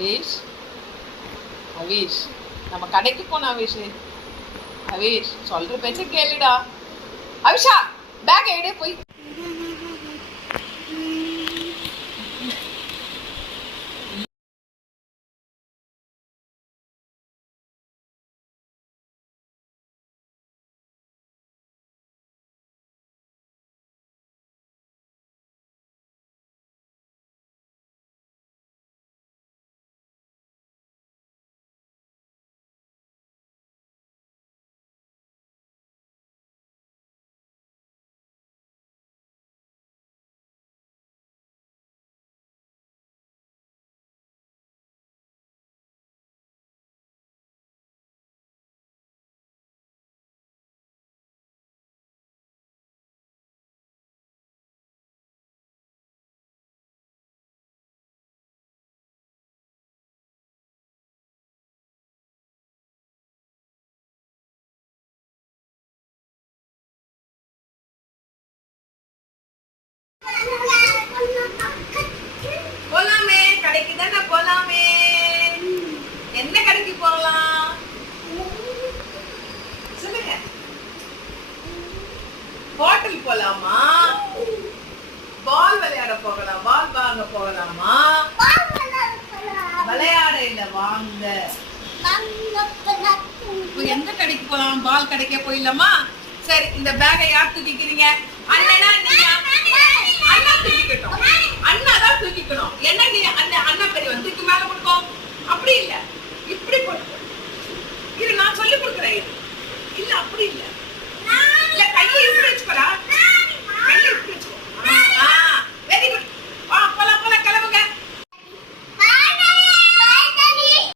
அவேஷ் அவேஷ் நம்ம கடைக்கு போனோம் அவேஷ். அவேஷ் சொல்ற பேச்ச கேளுடா. அவிஷா பேக் எடு போய். போலாமே கடைக்கு தானே போலாமே. என்ன கடைக்கு போகலாம் சொல்லுங்க. ஹோட்டல் போலாமா? பால் விளையாட போகலாம். பால் வாங்க போகலாமா? விளையாட இல்ல வாங்க. எந்த கடைக்கு போலாம்? பால் கடைக்கே போயிடலாமா? சரி இந்த பேக்கை யார் தூக்கிக்கிறீங்க? அண்ணனா நீயா? அண்ணா தூக்கிக்கட்டும்.